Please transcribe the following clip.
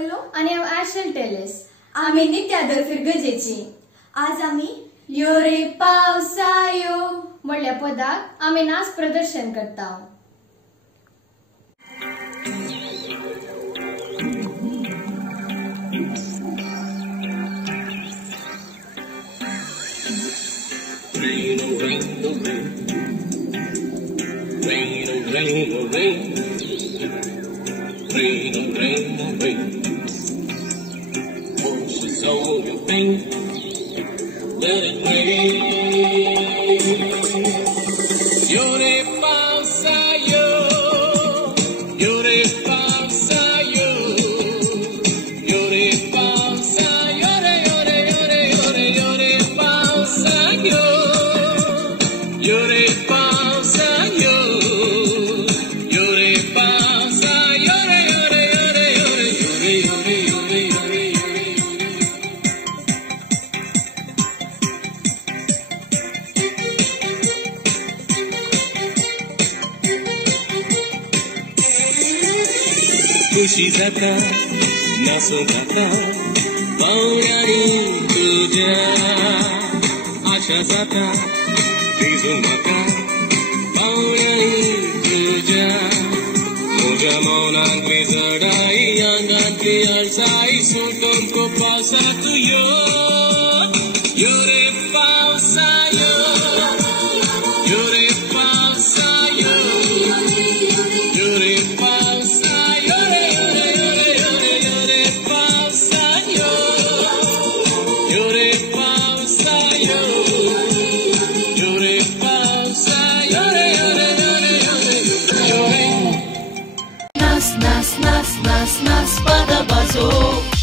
पल्लो आणि हांव आशल टेलेस. आम्ही नित्या दरफिरगजेची. आज आम्ही यो रे पावसायो म्हणल्या पदाक आम्ही नाच प्रदर्शन करता. Rain, oh rain, oh rain. Rain, oh rain, oh rain. Rain, oh rain, oh rain. Washes all your pain. Let it rain. Yore pausayo. Yore pausayo. Yore pausayo. Yore, yore, yore, yore, yore pausayo. Yore pausayo. Yore pausayo. Yore, yore, yore, yore, yore, yore, yore, yore, खुशी जाता नाचूं जाता पावल्यानी तुझ्या आशा जाता भिजून म्हाका पावल्यानी तुझ्या म्हज्या मौनांतली जडाई आंगांतली आळसाई सुटून को पावसात यो यो रे पावसायो यो रे पावसायो यो रे पावसायो रे यो रे पावसायो यो रे पावसायो यो रे पावसायो रे Nas, nas, nas, nas, nas, pada vazou.